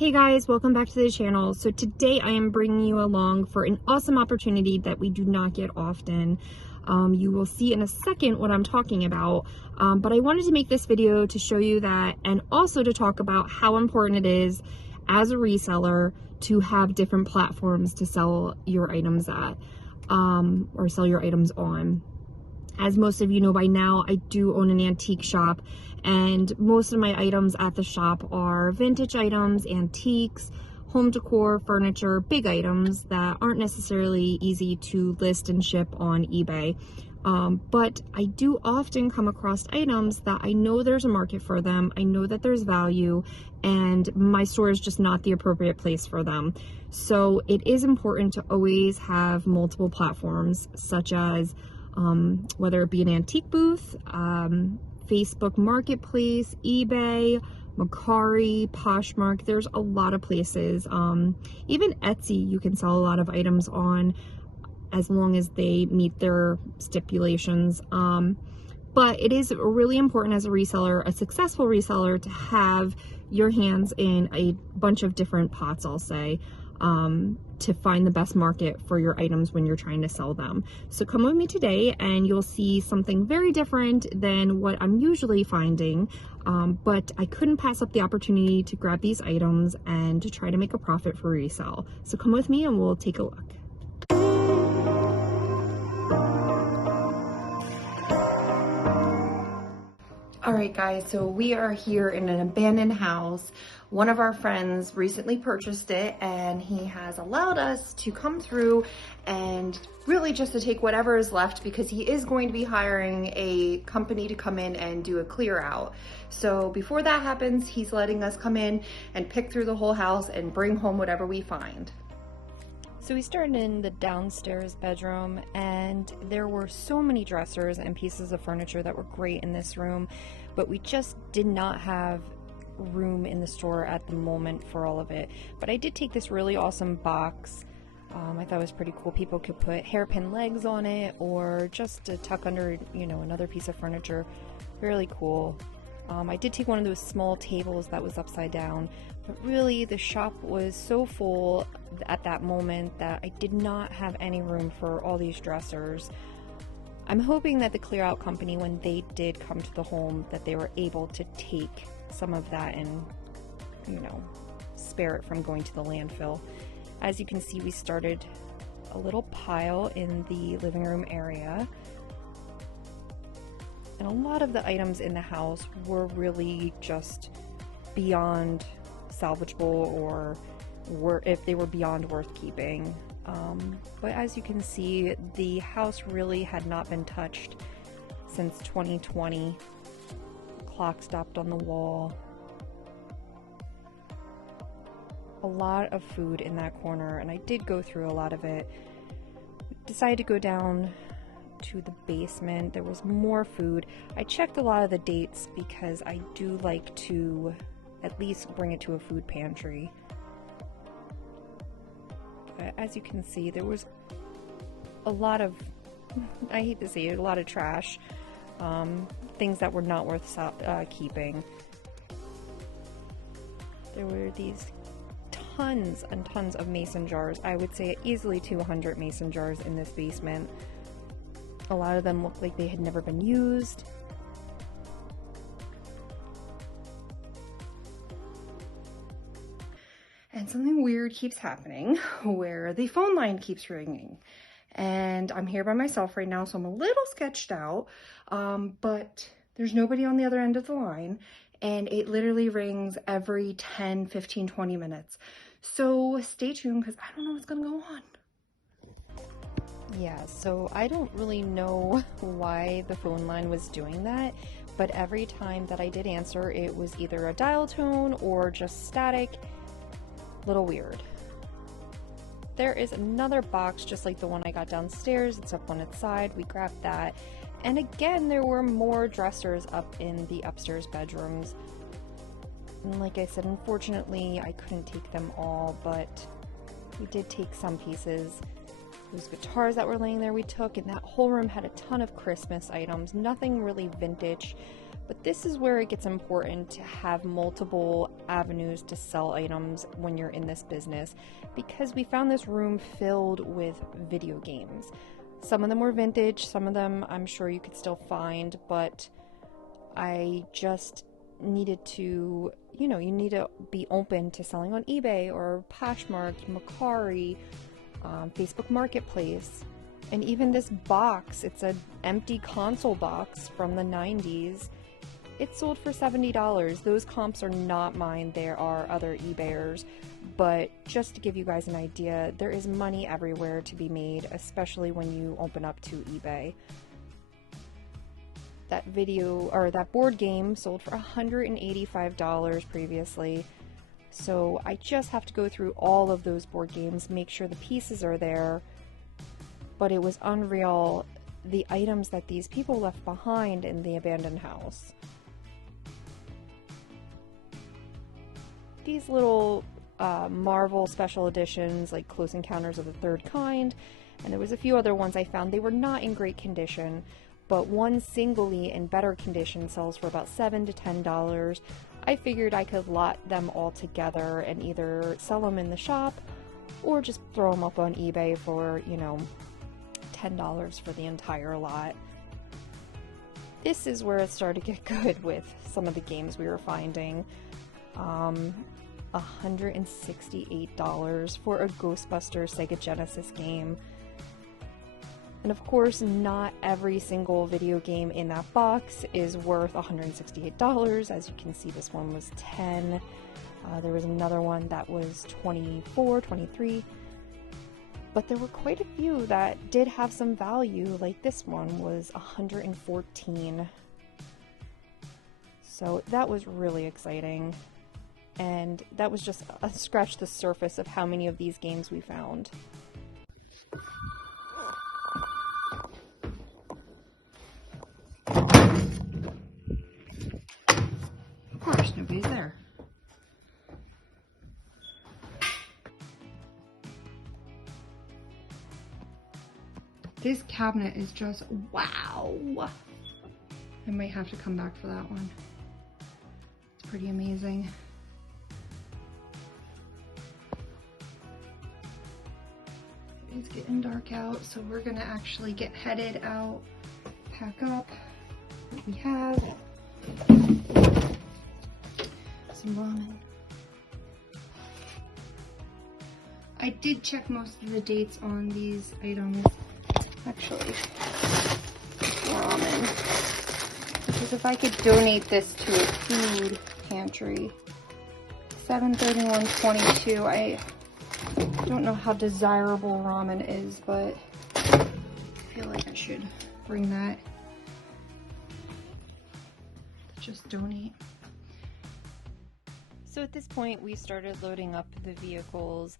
Hey guys, welcome back to the channel. So today I am bringing you along for an awesome opportunity that we do not get often. You will see in a second what I'm talking about, but I wanted to make this video to show you that, and also to talk about how important it is as a reseller to have different platforms to sell your items at, or sell your items on. As most of you know by now, I do own an antique shop, and most of my items at the shop are vintage items, antiques, home decor, furniture, big items that aren't necessarily easy to list and ship on eBay. But I do often come across items that I know there's a market for them, I know that there's value, and my store is just not the appropriate place for them. So it is important to always have multiple platforms, such as whether it be an antique booth, Facebook Marketplace, eBay, Mercari, Poshmark. There's a lot of places. Even Etsy, you can sell a lot of items on as long as they meet their stipulations. But it is really important as a reseller, a successful reseller, to have your hands in a bunch of different pots, I'll say, to find the best market for your items when you're trying to sell them. So come with me today and you'll see something very different than what I'm usually finding, but I couldn't pass up the opportunity to grab these items and to try to make a profit for resale. So come with me and we'll take a look. All right guys, so we are here in an abandoned house. One of our friends recently purchased it and he has allowed us to come through and really just to take whatever is left, because he is going to be hiring a company to come in and do a clear out. So before that happens, he's letting us come in and pick through the whole house and bring home whatever we find. So we started in the downstairs bedroom, and there were so many dressers and pieces of furniture that were great in this room, but we just did not have room in the store at the moment for all of it. But I did take this really awesome box. I thought it was pretty cool. People could put hairpin legs on it or just to tuck under, you know, another piece of furniture. Really cool. I did take one of those small tables that was upside down, but really the shop was so full at that moment that I did not have any room for all these dressers. I'm hoping that the clear out company, when they did come to the home, that they were able to take some of that and, you know, spare it from going to the landfill. As you can see, we started a little pile in the living room area. And a lot of the items in the house were really just beyond salvageable, or if they were beyond worth keeping. But as you can see, the house really had not been touched since 2020. Clock stopped on the wall. A lot of food in that corner, and I did go through a lot of it. Decided to go down to the basement. There was more food. I checked a lot of the dates because I do like to at least bring it to a food pantry. But as you can see, there was a lot of, I hate to say it, a lot of trash, things that were not worth keeping. There were these tons and tons of mason jars. I would say easily 200 mason jars in this basement. A lot of them looked like they had never been used. And something weird keeps happening where the phone line keeps ringing. And I'm here by myself right now, so I'm a little sketched out, but there's nobody on the other end of the line. And it literally rings every 10, 15, 20 minutes. So stay tuned because I don't know what's going to go on. Yeah, so I don't really know why the phone line was doing that, but every time that I did answer, it was either a dial tone or just static. Little weird. There is another box just like the one I got downstairs. It's up on its side. We grabbed that. And again, there were more dressers up in the upstairs bedrooms. And like I said, unfortunately, I couldn't take them all, but we did take some pieces. Those guitars that were laying there we took, and that whole room had a ton of Christmas items. Nothing really vintage, But this is where it gets important to have multiple avenues to sell items when you're in this business, because we found this room filled with video games. Some of them were vintage, some of them I'm sure you could still find, but I just needed to, you need to be open to selling on eBay or Poshmark, Mercari, Facebook Marketplace. And even this box, it's an empty console box from the 90s. It sold for $70. Those comps are not mine, there are other eBayers. But just to give you guys an idea, there is money everywhere to be made, especially when you open up to eBay. That board game sold for $185 previously. So I just have to go through all of those board games, make sure the pieces are there. But it was unreal, the items that these people left behind in the abandoned house. These little Marvel special editions, like Close Encounters of the Third Kind, and there was a few other ones I found. They were not in great condition, but one singly in better condition sells for about $7 to $10. I figured I could lot them all together and either sell them in the shop or just throw them up on eBay for, $10 for the entire lot. This is where it started to get good with some of the games we were finding. $168 for a Ghostbusters Sega Genesis game. And of course, not every single video game in that box is worth $168. As you can see, this one was $10. There was another one that was $24, $23. But there were quite a few that did have some value, like this one was $114. So that was really exciting. And that was just a scratch the surface of how many of these games we found. Of course, nobody's there. This cabinet is just wow. I might have to come back for that one. It's pretty amazing. It's getting dark out, so we're gonna actually get headed out, pack up what we have. Some ramen. I did check most of the dates on these items. Actually, ramen. Because if I could donate this to a food pantry, 7/31/22. I don't know how desirable ramen is, but I feel like I should bring that. Just donate. So at this point, we started loading up the vehicles.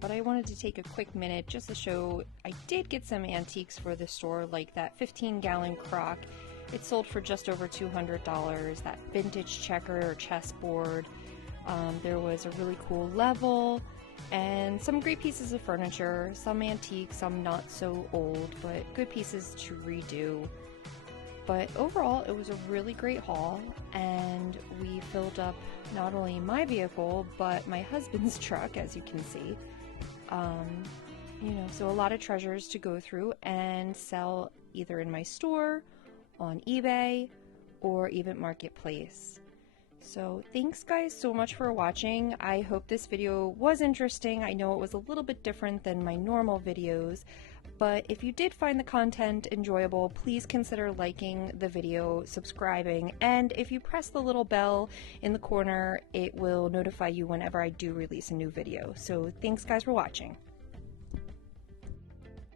But I wanted to take a quick minute just to show I did get some antiques for the store, like that 15-gallon crock. It sold for just over $200. That vintage checker or chessboard. There was a really cool level and some great pieces of furniture, some antique, some not so old, but good pieces to redo. But overall, it was a really great haul, and we filled up not only my vehicle, but my husband's truck, as you can see. So a lot of treasures to go through and sell either in my store, on eBay, or even Marketplace. So thanks guys so much for watching. I hope this video was interesting. I know it was a little bit different than my normal videos, but if you did find the content enjoyable, please consider liking the video, subscribing, and if you press the little bell in the corner, it will notify you whenever I do release a new video. So thanks guys for watching.